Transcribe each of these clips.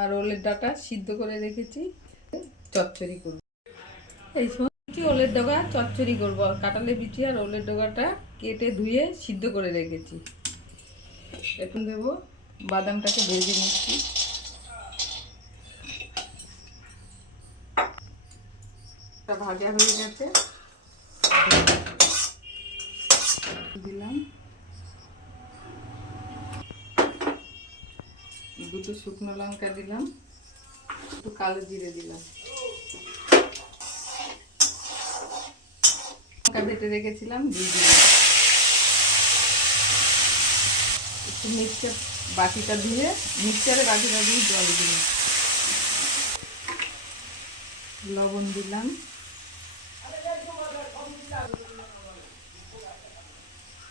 আর ওলের ডাঁটা সিদ্ধ করে রেখেছি, চচ্চড়ি করব। এই সময় ওলের ডগা চচ্চড়ি করবো। কাঁঠালের বিচি আর ওলের ডগাটা কেটে ধুয়ে সিদ্ধ করে রেখেছি। এখন দেবো, বাদামটাকে ভেজে নিচ্ছি। ভাজা হয়ে গেছে, দিলাম দুটো শুকনো লঙ্কা, দিলাম একটু কালো জিরে, দিলাম লঙ্কা বেটে রেখেছিলাম, দিয়ে দিলাম একটু মিক্সচার বাটিটা দিয়ে, মিক্সচারে বাটিটা দিয়ে জল দিলাম, লবণ দিলাম,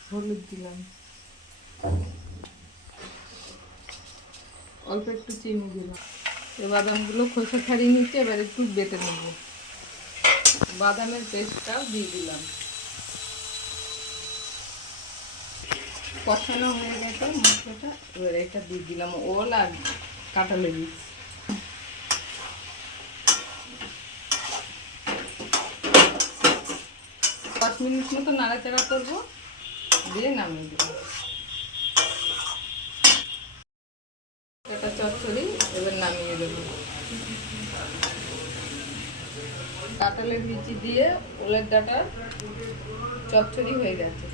হলুদ দিলাম, অল্প একটু চিনি দিলাম। এই বাদামগুলো খোসা ছাড়িয়ে নিচ্ছে, এবার একটু বেটে নেব। বাদামের পেস্টটাও দিয়ে দিলাম। কষানো হয়ে গেছে মশলাটা, এবার এটা দিয়ে দিলাম ওল আর কাঁঠালের বীজ। 5 মিনিট মতো নাড়াচাড়া করবো, দিয়ে নামিয়ে দেবো। এটা চচ্চড়ি এবার নামিয়ে দেবো। কাঁঠালের বিচি দিয়ে ওলের ডাঁটার চচ্চড়ি হয়ে গেছে।